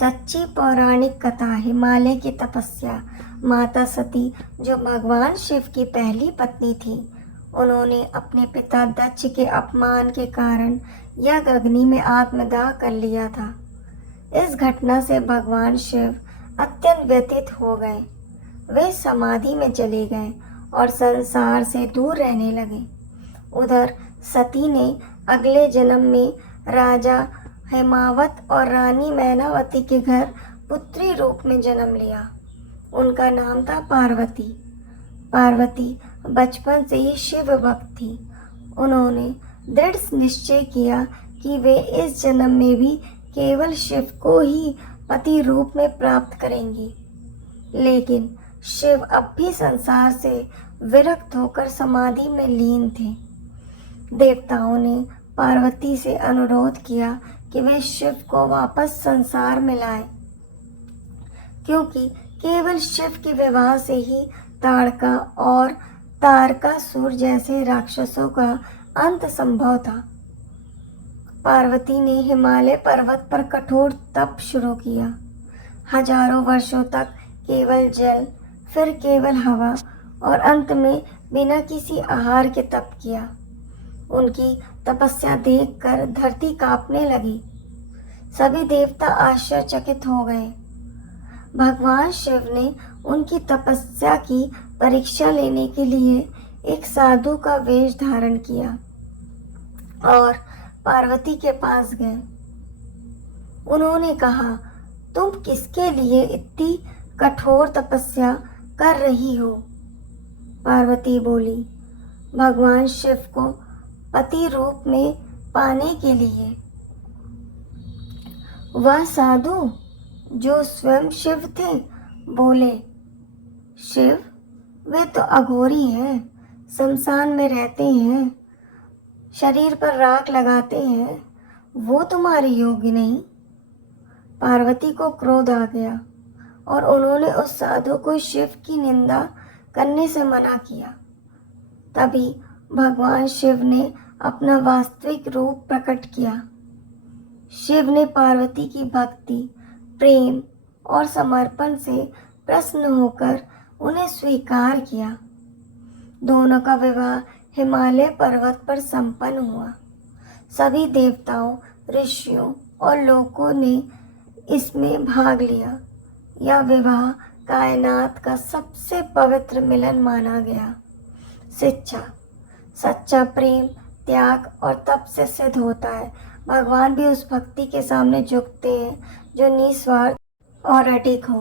सच्ची पौराणिक कथा। हिमालय की तपस्या। माता सती, जो भगवान शिव की पहली पत्नी थी, उन्होंने अपने पिता दक्ष के अपमान के कारण यज्ञ अग्नि में आत्मदाह कर लिया था। इस घटना से भगवान शिव अत्यंत व्यथित हो गए। वे समाधि में चले गए और संसार से दूर रहने लगे। उधर सती ने अगले जन्म में राजा हेमावत और रानी मैनावती के घर पुत्री रूप में जन्म लिया। उनका नाम था पार्वती। पार्वती बचपन से ही शिव भक्त थी। उन्होंने दृढ़ निश्चय किया कि वे इस जन्म में भी केवल शिव को ही पति रूप में प्राप्त करेंगी। लेकिन शिव अब भी संसार से विरक्त होकर समाधि में लीन थे। देवताओं ने पार्वती से अनुरोध किया कि वे शिव को वापस संसार में लाएं, क्योंकि केवल शिव के विवाह से ही ताड़का और तारकासुर जैसे राक्षसों का अंत संभव था। पार्वती ने हिमालय पर्वत पर कठोर तप शुरू किया। हजारों वर्षों तक केवल जल, फिर केवल हवा और अंत में बिना किसी आहार के तप किया। उनकी तपस्या देखकर धरती कांपने लगी। सभी देवता आश्चर्यचकित हो गए। भगवान शिव ने उनकी तपस्या की परीक्षा लेने के लिए एक साधु का वेश धारण किया और पार्वती के पास गए। उन्होंने कहा, तुम किसके लिए इतनी कठोर तपस्या कर रही हो? पार्वती बोली, भगवान शिव को पति रूप में पाने के लिए। वह साधु, जो स्वयं शिव थे, बोले, शिव, वे तो अघोरी हैं, शमशान में रहते हैं, शरीर पर राख लगाते हैं, वो तुम्हारे योग्य नहीं। पार्वती को क्रोध आ गया और उन्होंने उस साधु को शिव की निंदा करने से मना किया। तभी भगवान शिव ने अपना वास्तविक रूप प्रकट किया। शिव ने पार्वती की भक्ति, प्रेम और समर्पण से प्रसन्न होकर उन्हें स्वीकार किया। दोनों का विवाह हिमालय पर्वत पर संपन्न हुआ। सभी देवताओं, ऋषियों और लोगों ने इसमें भाग लिया। यह विवाह कायनात का सबसे पवित्र मिलन माना गया। शिक्षा। सच्चा प्रेम त्याग और तप से सिद्ध होता है। भगवान भी उस भक्ति के सामने झुकते हैं जो निस्वार्थ और अडिग हो।